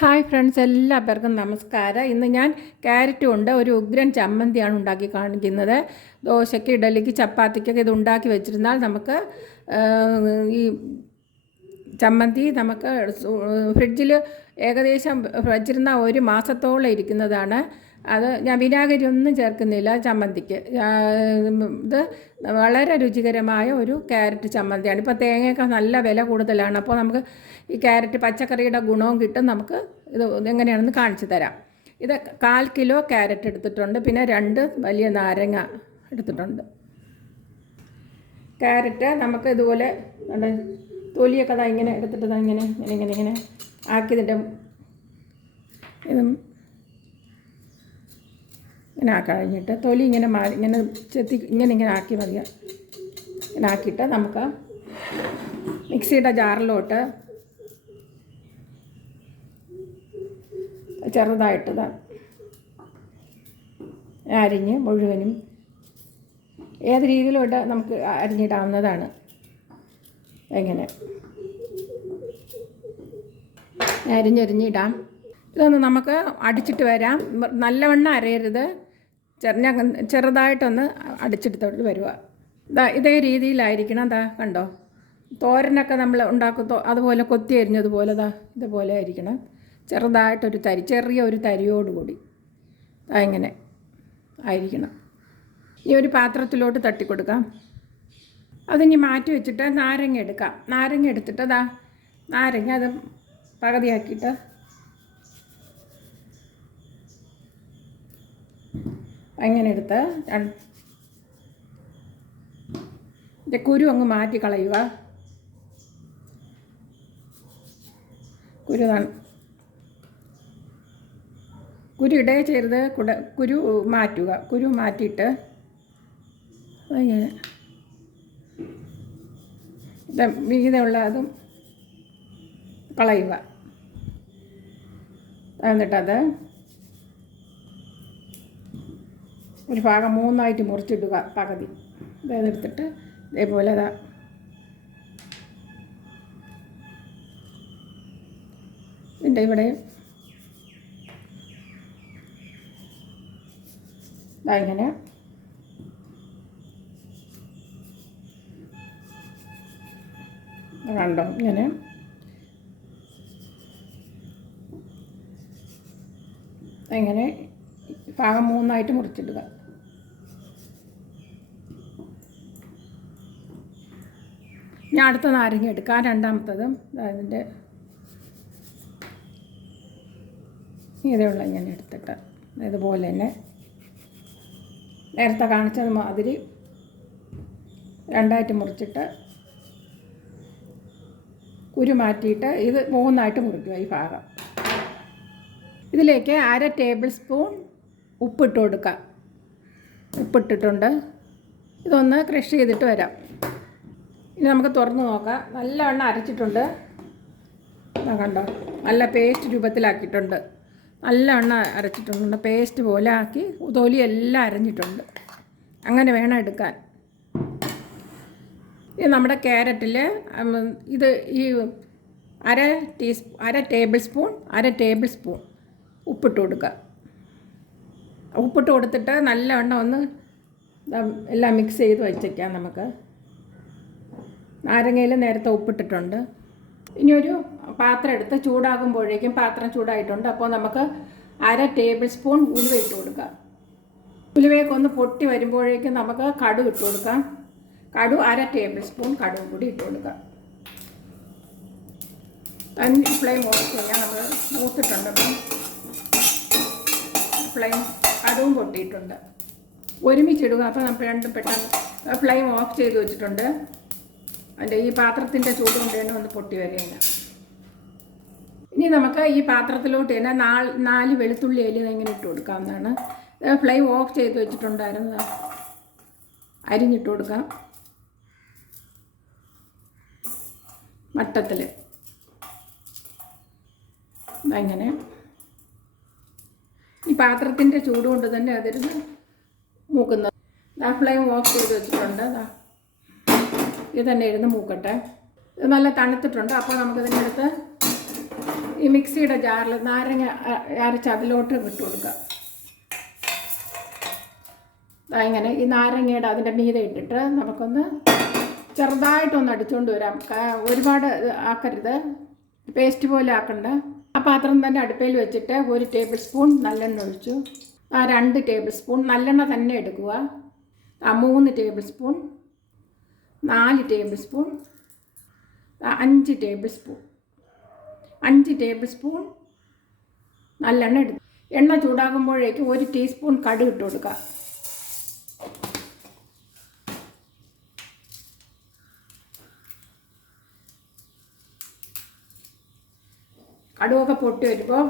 Hi friends എല്ലാവർക്കും നമസ്കാരം. ഇന്ന് ഞാൻ ക്യാരറ്റ് കൊണ്ട് ഒരു ഉഗ്രൻ ചമ്മന്തിയാണ് ഉണ്ടാക്കി കാണിക്കുന്നത്. ദോശയ്ക്ക് ഇഡലിക്ക് ചപ്പാത്തിക്കൊക്കെ ഇത് ഉണ്ടാക്കി വെച്ചിരുന്നാൽ നമുക്ക് ഈ ചമ്മന്തി നമുക്ക് ഫ്രിഡ്ജിൽ ഏകദേശം വെച്ചിരുന്ന ഒരു മാസത്തോളം ഇരിക്കുന്നതാണ്. അത് ഞാൻ വിനാഗിരി ഒന്നും ചേർക്കുന്നില്ല ചമ്മന്തിക്ക്. ഇത് വളരെ രുചികരമായ ഒരു ക്യാരറ്റ് ചമ്മന്തിയാണ്. ഇപ്പോൾ തേങ്ങയൊക്കെ നല്ല വില കൂടുതലാണ്. അപ്പോൾ നമുക്ക് ഈ ക്യാരറ്റ് പച്ചക്കറിയുടെ ഗുണവും കിട്ടും നമുക്ക് ഇത് എങ്ങനെയാണെന്ന് കാണിച്ചു തരാം. ഇത് കാൽ കിലോ ക്യാരറ്റ് എടുത്തിട്ടുണ്ട്. പിന്നെ രണ്ട് വലിയ നാരങ്ങ എടുത്തിട്ടുണ്ട്. ക്യാരറ്റ് നമുക്ക് ഇതുപോലെ തൊലിയൊക്കെ ഇങ്ങനെ എടുത്തിട്ട് ഇങ്ങനെ ഇങ്ങനെ ഇങ്ങനെ ഇങ്ങനെ ആക്കിയതിന്റെ ഇതും ഇങ്ങനെ കഴിഞ്ഞിട്ട് തൊലി ഇങ്ങനെ മാറി ഇങ്ങനെ ചെത്തി ഇങ്ങനെ ഇങ്ങനെ ആക്കി മതിയ ഇങ്ങനെ ആക്കിയിട്ട് നമുക്ക് മിക്സിയുടെ ജാറിലോട്ട് ചെറുതായിട്ട് ഇതാ അരിഞ്ഞ് മുഴുവനും ഏത് രീതിയിലോട്ട് നമുക്ക് അരിഞ്ഞിടാവുന്നതാണ്. എങ്ങനെ? അരിഞ്ഞരിഞ്ഞിടാം. ഇതൊന്ന് നമുക്ക് അടിച്ചിട്ട് വരാം. നല്ലവണ്ണം അരയരുത്. ചെറിയ ചെറുതായിട്ടൊന്ന് അടിച്ചെടുത്തോട്ട് വരിക. ഇതാ ഇതേ രീതിയിലായിരിക്കണം. അതാ കണ്ടോ? തോരനൊക്കെ നമ്മൾ ഉണ്ടാക്കും. അതുപോലെ കൊത്തി അരിഞ്ഞതുപോലെ ഇതാ ഇതുപോലെ ആയിരിക്കണം. ചെറുതായിട്ടൊരു തരി ചെറിയ ഒരു തരിയോടുകൂടി ദാ ഇങ്ങനെ ആയിരിക്കണം. ഈ ഒരു പാത്രത്തിലോട്ട് തട്ടിക്കൊടുക്കാം. അതിനി മാറ്റി വെച്ചിട്ട് നാരങ്ങ എടുക്കാം. നാരങ്ങ എടുത്തിട്ട് അതാ നാരങ്ങ അത് പകുതിയാക്കിയിട്ട് അങ്ങനെ എടുത്ത് ഇതിന്റെ കുരു അങ്ങ് മാറ്റി കളയുക. കുരു കുരു ഇടേ ചെയ്ത് കുട കുരു മാറ്റുക. കുരു മാറ്റിയിട്ട് അങ്ങനെ ഇത് മീതമുള്ള അതും കളയുക. എന്നിട്ടത് ഒരു ഭാഗം മൂന്നായിട്ട് മുറിച്ചിടുക പകുതി. ഇതെടുത്തിട്ട് ഇതേപോലെ അതാ. ഇതിന്റെ ഇവിടെ. ഇങ്ങനെ. കണ്ടോ? ഇങ്ങനെ. ഇങ്ങനെ. ഭാഗം മൂന്നായിട്ട് മുറിച്ചിടുക. ഞാൻ അടുത്ത നാരങ്ങ എടുക്കാം രണ്ടാമത്തതും അതിന്റെ ഇതുള്ള ഞാൻ എടുത്തിട്ട്. ഇതുപോലെ തന്നെ നേരത്തെ കാണിച്ചത് മാതിരി രണ്ടായിട്ട് മുറിച്ചിട്ട് കുരു മാറ്റിയിട്ട് ഇത് മൂന്നായിട്ട് മുറിക്കുക ഈ ഭാഗം. ഇതിലേക്ക് അര ടേബിൾ സ്പൂൺ ഉപ്പിട്ട് കൊടുക്കുക ഉപ്പിട്ടിട്ടുണ്ട്. ഇതൊന്ന് ക്രഷ് ചെയ്തിട്ട് വരാം. ഇനി നമുക്ക് തുറന്ന് നോക്കാം. നല്ലവണ്ണം അരച്ചിട്ടുണ്ട്. കണ്ടോ? നല്ല പേസ്റ്റ് രൂപത്തിലാക്കിയിട്ടുണ്ട്. നല്ലവണ്ണം അരച്ചിട്ടുണ്ട്. പേസ്റ്റ് പോലെ ആക്കി തൊലി എല്ലാം അരഞ്ഞിട്ടുണ്ട്. അങ്ങനെ വേണം എടുക്കാൻ. ഇത് നമ്മുടെ ക്യാരറ്റിൽ ഇത് ഈ അര ടീസ്പൂ അര ടേബിൾ സ്പൂൺ അര ടേബിൾ സ്പൂൺ ഉപ്പിട്ട് കൊടുക്കുക ഉപ്പിട്ട് കൊടുത്തിട്ട് നല്ലവണ്ണം ഒന്ന് എല്ലാം മിക്സ് ചെയ്ത് വെച്ചേക്കാം നമുക്ക്. നാരങ്ങയിൽ നേരത്തെ ഉപ്പിട്ടിട്ടുണ്ട്. ഇനി ഒരു പാത്രം എടുത്ത് ചൂടാകുമ്പോഴേക്കും പാത്രം ചൂടായിട്ടുണ്ട്. അപ്പോൾ നമുക്ക് അര ടേബിൾ സ്പൂൺ ഉലുവ ഇട്ട് കൊടുക്കാം. ഉലുവയൊക്കെ ഒന്ന് പൊട്ടി വരുമ്പോഴേക്കും നമുക്ക് കടു ഇട്ട് കൊടുക്കാം. കടു അര ടേബിൾ സ്പൂൺ കടുക് കൂടി ഇട്ട് കൊടുക്കാം. തന്നെ ഫ്ലെയിം ഓഫ് ചെയ്യാം നമ്മൾ മൂത്തിട്ടുണ്ട് അപ്പം. ഫ്ലെയിം കടുവും പൊട്ടിയിട്ടുണ്ട്. ഒരുമിച്ചിടുക. അപ്പോൾ നമ്മൾ രണ്ടും പെട്ടെന്ന് ഫ്ലെയിം ഓഫ് ചെയ്ത് വെച്ചിട്ടുണ്ട്. അതിന്റെ ഈ പാത്രത്തിന്റെ ചൂട് കൊണ്ട് തന്നെ ഒന്ന് പൊട്ടി വരികയില്ല ഇനി നമുക്ക് ഈ പാത്രത്തിലോട്ട് തന്നെ നാല് നാല് വെളുത്തുള്ളി അരി ഇങ്ങനെ ഇട്ട് കൊടുക്കാവുന്നതാണ്. ഫ്ലെയിം ഓഫ് ചെയ്ത് വെച്ചിട്ടുണ്ടായിരുന്നു. അരിഞ്ഞിട്ട് കൊടുക്കാം. വട്ടത്തിൽ അങ്ങനെ ഈ പാത്രത്തിന്റെ ചൂട് കൊണ്ട് തന്നെ അതിരുന്ന് മൂക്കുന്നത്. ദാ ഫ്ലെയിം ഓഫ് ചെയ്ത് വെച്ചിട്ടുണ്ട്. ദാ. ഇത് തന്നെ ഇരുന്ന് മൂക്കട്ടെ. ഇത് നല്ല തണുത്തിട്ടുണ്ട്. അപ്പോൾ നമുക്കിതിന്റെ അടുത്ത് ഈ മിക്സിയുടെ ജാറിൽ നാരങ്ങ അരച്ച് അതിലോട്ട് ഇട്ട് കൊടുക്കുക ഇങ്ങനെ ഈ നാരങ്ങയുടെ അതിന്റെ മീതെ ഇട്ടിട്ട് നമുക്കൊന്ന് ചെറുതായിട്ടൊന്ന് അടിച്ചുകൊണ്ട് വരാം. ഒരുപാട് ആക്കരുത്. പേസ്റ്റ് പോലെ ആക്കണ്ട. ആ പാത്രം തന്നെ അടുപ്പയിൽ വെച്ചിട്ട് ഒരു ടേബിൾ സ്പൂൺ നല്ലെണ്ണ ഒഴിച്ചു. ആ രണ്ട് ടേബിൾ സ്പൂൺ നല്ലെണ്ണ തന്നെ എടുക്കുക. ആ മൂന്ന് ടേബിൾ സ്പൂൺ നാല് ടേബിൾ സ്പൂൺ അഞ്ച് ടേബിൾ സ്പൂൺ. അഞ്ച് ടേബിൾ സ്പൂൺ നല്ലെണ്ണ എടുത്തു എണ്ണ ചൂടാകുമ്പോഴേക്ക് ഒരു ടീസ്പൂൺ കടുക് ഇട്ട് കൊടുക്കുക. കടുവൊക്കെ പൊട്ടി വരുമ്പോൾ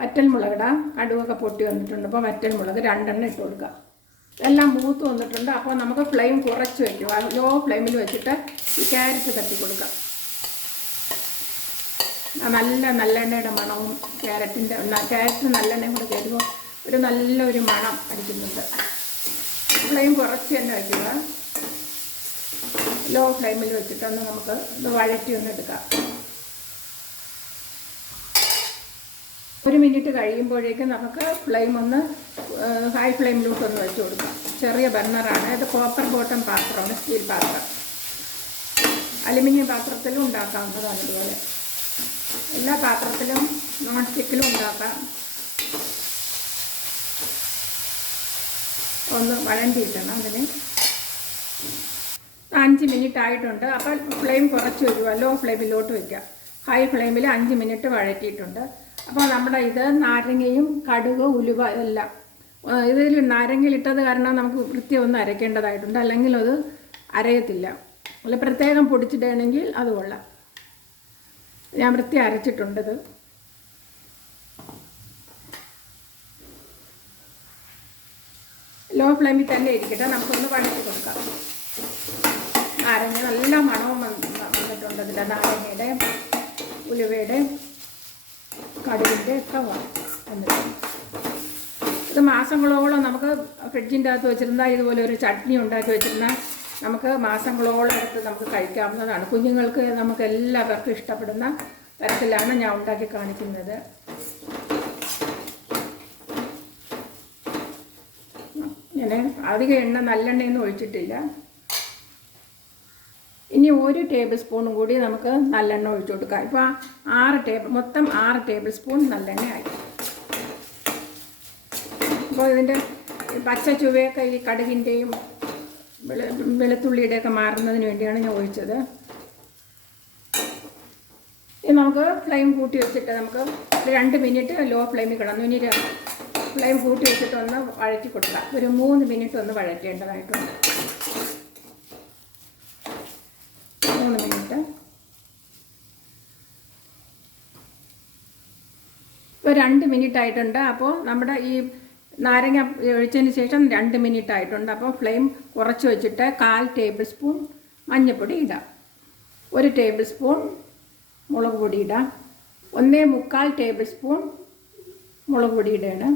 വറ്റൽമുളക് ഇടാം കടുവൊക്കെ പൊട്ടി വന്നിട്ടുണ്ട്. അപ്പോൾ വറ്റൽ മുളക് രണ്ടെണ്ണം ഇട്ട് കൊടുക്കുക എല്ലാം മൂത്ത് വന്നിട്ടുണ്ട്. അപ്പോൾ നമുക്ക് ഫ്ലെയിം കുറച്ച് വയ്ക്കുക ലോ ഫ്ലെയിമിൽ വെച്ചിട്ട് ഈ ക്യാരറ്റ് തട്ടി കൊടുക്കാം. നല്ല നല്ലെണ്ണയുടെ മണവും ക്യാരറ്റിന്റെ ക്യാരറ്റ് നല്ലെണ്ണയും കൂടെ ചേരുമ്പോൾ ഒരു നല്ലൊരു മണം അടിക്കുന്നുണ്ട്. ഫ്ലെയിം കുറച്ച് തന്നെ വയ്ക്കുക ലോ ഫ്ലെയിമിൽ വെച്ചിട്ടൊന്ന് നമുക്ക് ഇത് വഴറ്റി ഒന്ന് എടുക്കാം. ഒരു മിനിറ്റ് കഴിയുമ്പോഴേക്കും നമുക്ക് ഫ്ലെയിം ഒന്ന് ഹൈ ഫ്ലെയിമിലോട്ട് ഒന്ന് വെച്ച് കൊടുക്കാം. ചെറിയ ബർണറാണ് ഇത് കോപ്പർ ബോട്ടം പാത്രമാണ് സ്റ്റീൽ പാത്രം. അലുമിനിയം പാത്രത്തിലും ഉണ്ടാക്കാവുന്നതാണ് ഇതുപോലെ. എല്ലാ പാത്രത്തിലും നോൺ സ്റ്റിക്കിലും ഉണ്ടാക്കാം. ഒന്ന് വഴണ്ടിയിട്ടണം അതിന്. അഞ്ച് മിനിറ്റ് ആയിട്ടുണ്ട്. അപ്പോൾ ഫ്ലെയിം കുറച്ച് വരുമോ ലോ ഫ്ലെയിമിലോട്ട് വയ്ക്കുക ഹൈ ഫ്ലെയിമിൽ അഞ്ച് മിനിറ്റ് വഴറ്റിയിട്ടുണ്ട്. അപ്പോൾ നമ്മുടെ ഇത് നാരങ്ങയും കടുക് ഉലുവ എല്ലാം. ഇതിൽ നാരങ്ങയിലിട്ടത് കാരണം നമുക്ക് വൃത്തി ഒന്ന് അരയ്ക്കേണ്ടതായിട്ടുണ്ട്. അല്ലെങ്കിൽ അത് അരയത്തില്ല. അല്ല പ്രത്യേകം പൊടിച്ചിടണമെങ്കിൽ അത് കൊള്ളാം. ഞാൻ വൃത്തി അരച്ചിട്ടുണ്ടത് ലോ ഫ്ലെയിമിൽ തന്നെ ഇരിക്കട്ടെ. നമുക്കൊന്ന് വഴറ്റി കൊടുക്കാം. നാരങ്ങ നല്ല മണവും വന്ന് വന്നിട്ടുണ്ട്. അതിന്റെ നാരങ്ങയുടെ ഉലുവയുടെ കടുകിന്റെ ഒക്കെ വ- വന്നിട്ടുണ്ട് ഇത് മാസങ്ങളോളം നമുക്ക് ഫ്രിഡ്ജിന്റെ അകത്ത് വെച്ചിരുന്നാൽ ഇതുപോലെ ഒരു ചട്നി ഉണ്ടാക്കി വെച്ചിരുന്ന നമുക്ക് മാസങ്ങളോളം എടുത്ത് നമുക്ക് കഴിക്കാവുന്നതാണ്. കുഞ്ഞുങ്ങൾക്ക് നമുക്ക് എല്ലാവർക്കും ഇഷ്ടപ്പെടുന്ന തരത്തിലാണ് ഞാൻ ഉണ്ടാക്കി കാണിക്കുന്നത്. ഞാൻ അധികം എണ്ണ നല്ലെണ്ണയൊന്നും ഒഴിച്ചിട്ടില്ല. ഇനി ഒരു ടേബിൾ സ്പൂണും കൂടി നമുക്ക് നല്ലെണ്ണ ഒഴിച്ചു കൊടുക്കാം. ഇപ്പോൾ ആറ് ടേബിൾ മൊത്തം ആറ് ടേബിൾ സ്പൂൺ നല്ലെണ്ണ ആയി. അപ്പോൾ ഇതിന്റെ പച്ച ചുവയൊക്കെ ഈ കടുകിന്റെയും വെളു വെളുത്തുള്ളിയുടെയൊക്കെ മാറുന്നതിന് വേണ്ടിയാണ് ഞാൻ ഒഴിച്ചത്. ഇനി നമുക്ക് ഫ്ലെയിം കൂട്ടി വെച്ചിട്ട് നമുക്ക് രണ്ട് മിനിറ്റ് ലോ ഫ്ലെയിമിൽ കിടന്നു. ഇനി ഫ്ലെയിം കൂട്ടി വെച്ചിട്ട് ഒന്ന് വഴറ്റി കൊടുക്കാം. ഒരു മൂന്ന് മിനിറ്റ് ഒന്ന് വഴറ്റേണ്ടതായിട്ടുണ്ട്. മൂന്ന് മിനിറ്റ്. ഇപ്പോൾ രണ്ട് മിനിറ്റ് ആയിട്ടുണ്ട്. അപ്പോൾ നമ്മുടെ ഈ നാരങ്ങ ഒഴിച്ചതിന് ശേഷം രണ്ട് മിനിറ്റ് ആയിട്ടുണ്ട്. അപ്പോൾ ഫ്ലെയിം കുറച്ച് വെച്ചിട്ട് കാൽ ടേബിൾ സ്പൂൺ മഞ്ഞൾപ്പൊടി ഇടാം. ഒരു ടേബിൾ സ്പൂൺ മുളക് പൊടി ഇടാം. ഒന്നേ മുക്കാൽ ടേബിൾ സ്പൂൺ മുളക് പൊടി ഇടണം.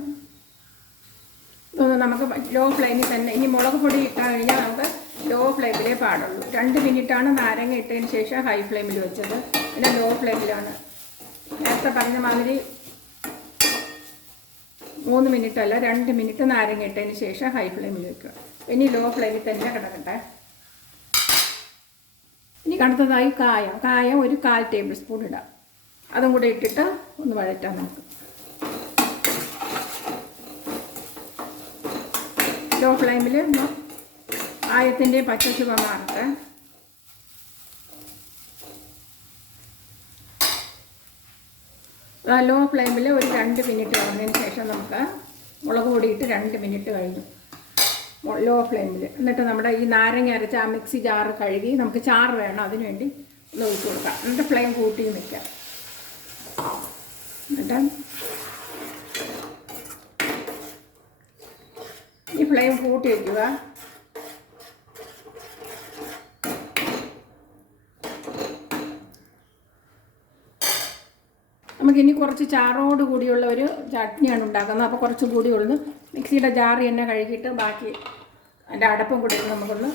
ഇതൊന്ന് നമുക്ക് ലോ ഫ്ലെയിമിൽ തന്നെ ഇനി മുളക് പൊടി ഇട്ടാൽ കഴിഞ്ഞാൽ നമുക്ക് ലോ ഫ്ലെയിമിലേ പാടുള്ളൂ. രണ്ട് മിനിറ്റാണ് നാരങ്ങ ഇട്ടതിന് ശേഷം ഹൈ ഫ്ലെയിമിൽ വെച്ചത്. പിന്നെ ലോ ഫ്ലെയിമിലാണ് നേരത്തെ പറഞ്ഞ മാതിരി മൂന്ന് മിനിറ്റ് അല്ല രണ്ട് മിനിറ്റ് നാരങ്ങ ഇട്ടതിന് ശേഷം ഹൈ ഫ്ലെയിമിൽ വെക്കുക. ഇനി ലോ ഫ്ലെയിമിൽ തന്നെ കിടക്കട്ടെ. ഇനി കടുത്തതായി കായം. കായം ഒരു കാൽ ടേബിൾ സ്പൂൺ ഇടാം. അതും കൂടെ ഇട്ടിട്ട് ഒന്ന് വഴറ്റാം നമുക്ക് ലോ ഫ്ലെയിമിൽ ഒന്ന് ആയത്തിന്റെ പച്ച ചുവ മാറട്ടെ ലോ ഫ്ലെയിമിൽ ഒരു രണ്ട് മിനിറ്റ് വന്നതിന് ശേഷം നമുക്ക് മുളക് പൊടിയിട്ട് രണ്ട് മിനിറ്റ് കഴിഞ്ഞു. ലോ ഫ്ലെയിമിൽ എന്നിട്ട് നമ്മുടെ ഈ നാരങ്ങ അരച്ച ആ മിക്സി ജാറ് കഴുകി നമുക്ക് ചാറ് വേണം അതിന് വേണ്ടി ഒന്ന് ഒഴിച്ച് കൊടുക്കാം. എന്നിട്ട് ഫ്ലെയിം കൂട്ടി നിൽക്കാം. എന്നിട്ട് ഈ ഫ്ലെയിം കൂട്ടി വയ്ക്കുക. നമുക്കിനി കുറച്ച് ചാറോട് കൂടിയുള്ള ഒരു ചട്നിയാണ് ഉണ്ടാക്കുന്നത്. അപ്പോൾ കുറച്ചും കൂടി ഉള്ളു. മിക്സിയുടെ ജാറി തന്നെ കഴുകിയിട്ട് ബാക്കി അതിന്റെ അടപ്പം കൂടി നമുക്കൊന്ന്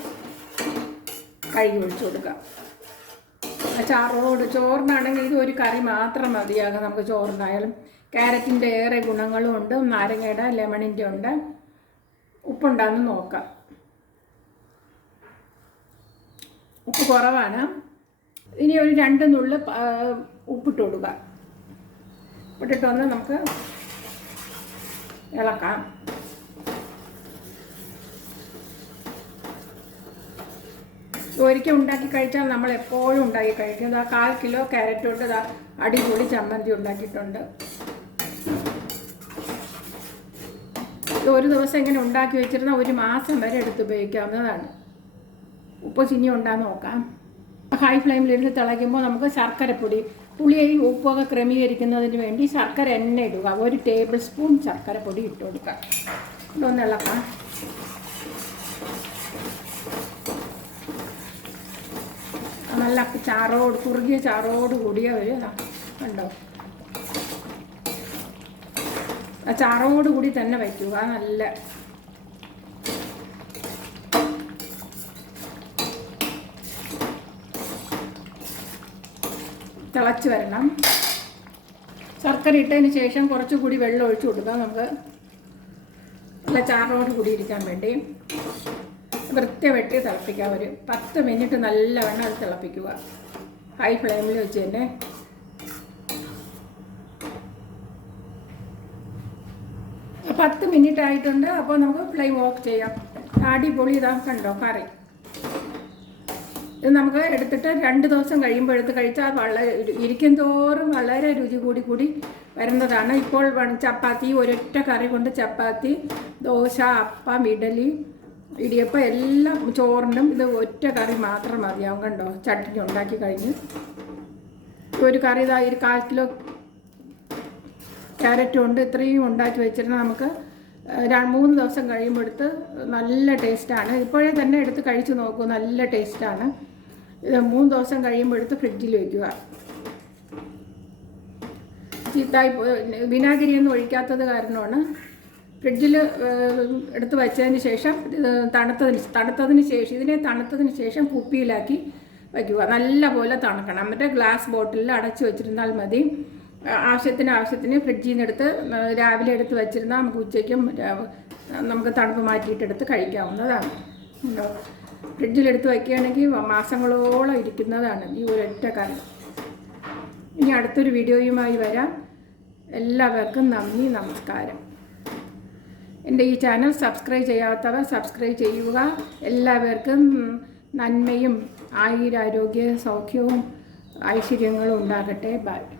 കഴുകി ഒഴിച്ചു കൊടുക്കാം. ചാറോട് ചോറിനാണെങ്കിൽ ഇത് ഒരു കറി മാത്രം മതിയാകും നമുക്ക് ചോറിനായാലും. ക്യാരറ്റിന്റെ ഏറെ ഗുണങ്ങളും ഉണ്ട്. നാരങ്ങയുടെ ലെമണിന്റെ ഉണ്ട്. ഉപ്പുണ്ടാന്ന് നോക്കാം. ഉപ്പ് കുറവാണ്. ഇനി ഒരു രണ്ട് നുള്ള് ഉപ്പിട്ട് കൊടുക്കുക ഉപ്പിട്ടിട്ടൊന്ന് നമുക്ക് ഇളക്കാം. ഒരിക്കൽ ഉണ്ടാക്കി കഴിച്ചാൽ നമ്മൾ എപ്പോഴും ഉണ്ടാക്കി കഴിക്കും. ഇതാ കാൽ കിലോ ക്യാരറ്റ് കൊണ്ട് അടിപൊളി ചമ്മന്തി ഉണ്ടാക്കിയിട്ടുണ്ട്. ഒരു ദിവസം ഇങ്ങനെ ഉണ്ടാക്കി വെച്ചിരുന്ന ഒരു മാസം വരെ എടുത്ത് ഉപയോഗിക്കാവുന്നതാണ്. ഉപ്പ് ചിനി ഉണ്ടാന്ന് നോക്കാം. ഹൈ ഫ്ലെയിമിലിരുന്ന് തിളയ്ക്കുമ്പോൾ നമുക്ക് ശർക്കരപ്പൊടി പുളിയെയും ഉപ്പൊക്കെ ക്രമീകരിക്കുന്നതിന് വേണ്ടി ശർക്കര എണ്ണ ഇടുക. ഒരു ടേബിൾ സ്പൂൺ ശർക്കര പൊടി ഇട്ട് കൊടുക്കുക. ഇതൊന്ന് ഇളക്കാം നല്ല ചാറോട് കുറുകിയ ചാറോട് കൂടിയ ഒരു. കണ്ടോ? ആ ചാറോട് കൂടി തന്നെ വയ്ക്കുക. നല്ല തിളച്ച് വരണം. ശർക്കര ഇട്ടതിന് ശേഷം കുറച്ചുകൂടി വെള്ളം ഒഴിച്ചു കൊടുക്കാം നമുക്ക്. നല്ല ചാറോട് കൂടി ഇരിക്കാൻ വേണ്ടി. വൃത്തി വെട്ടി തിളപ്പിക്കാം. ഒരു പത്ത് മിനിറ്റ് നല്ലവണ്ണം അത് തിളപ്പിക്കുക. ഹൈ ഫ്ലെയിമിൽ വെച്ച് തന്നെ. പത്ത് മിനിറ്റ് ആയിട്ടുണ്ട്. അപ്പോൾ നമുക്ക് ഫ്ലെയിം ഓഫ് ചെയ്യാം. അടിപൊളി ഇതാ കണ്ടോ കറി. ഇത് നമുക്ക് എടുത്തിട്ട് രണ്ട് ദിവസം കഴിയുമ്പോൾ എടുത്ത് കഴിച്ചാൽ വളരെ ഇരിക്കും തോറും വളരെ രുചി കൂടി കൂടി വരുന്നതാണ്. ഇപ്പോൾ ചപ്പാത്തി ഒരൊറ്റ കറി കൊണ്ട് ചപ്പാത്തി ദോശ അപ്പം ഇഡലി ഇടിയപ്പം എല്ലാം ചോറിനും ഇത് ഒറ്റ കറി മാത്രം മതിയാവും കണ്ടോ? ചട്ടിനി ഉണ്ടാക്കി കഴിഞ്ഞ്. ഒരു കറി ഇതായി ഒരു കാൽ കിലോ ക്യാരറ്റും ഉണ്ട്. ഇത്രയും ഉണ്ടാക്കി വെച്ചിരുന്നാൽ നമുക്ക് മൂന്ന് ദിവസം കഴിയുമ്പോൾ എടുത്ത് നല്ല ടേസ്റ്റാണ് ഇപ്പോഴേ തന്നെ എടുത്ത് കഴിച്ചു നോക്കൂ. നല്ല ടേസ്റ്റാണ് ഇത് മൂന്ന് ദിവസം കഴിയുമ്പോൾ എടുത്ത് ഫ്രിഡ്ജിൽ വയ്ക്കുക ചീത്തായി വിനാഗിരി ഒന്നും ഒഴിക്കാത്തത് കാരണമാണ്. ഫ്രിഡ്ജിൽ എടുത്ത് വെച്ചതിന് ശേഷം തണുത്തതിന് തണുത്തതിന് ശേഷം ഇതിനെ തണുത്തതിന് ശേഷം കുപ്പിയിലാക്കി വയ്ക്കുക നല്ലപോലെ തണുക്കണം. മറ്റേ ഗ്ലാസ് ബോട്ടിലിൽ അടച്ചു വെച്ചിരുന്നാൽ മതി. ആവശ്യത്തിന് ആവശ്യത്തിന് ഫ്രിഡ്ജിൽ നിന്ന് എടുത്ത് രാവിലെ എടുത്ത് വെച്ചിരുന്നാൽ നമുക്ക് ഉച്ചയ്ക്കും നമുക്ക് തണുപ്പ് മാറ്റിയിട്ടെടുത്ത് കഴിക്കാവുന്നതാണ്. ഉണ്ടോ? ഫ്രിഡ്ജിലെടുത്ത് വയ്ക്കുകയാണെങ്കിൽ മാസങ്ങളോളം ഇരിക്കുന്നതാണ് ഈ ഒരൊറ്റ കറി. ഇനി അടുത്തൊരു വീഡിയോയുമായി വരാം. എല്ലാവർക്കും നന്ദി നമസ്കാരം. എന്റെ ഈ ചാനൽ സബ്സ്ക്രൈബ് ചെയ്യാത്തവർ സബ്സ്ക്രൈബ് ചെയ്യുക. എല്ലാവർക്കും നന്മയും ആയുരാരോഗ്യ സൗഖ്യവും ഐശ്വര്യങ്ങളും ഉണ്ടാകട്ടെ. ബൈ.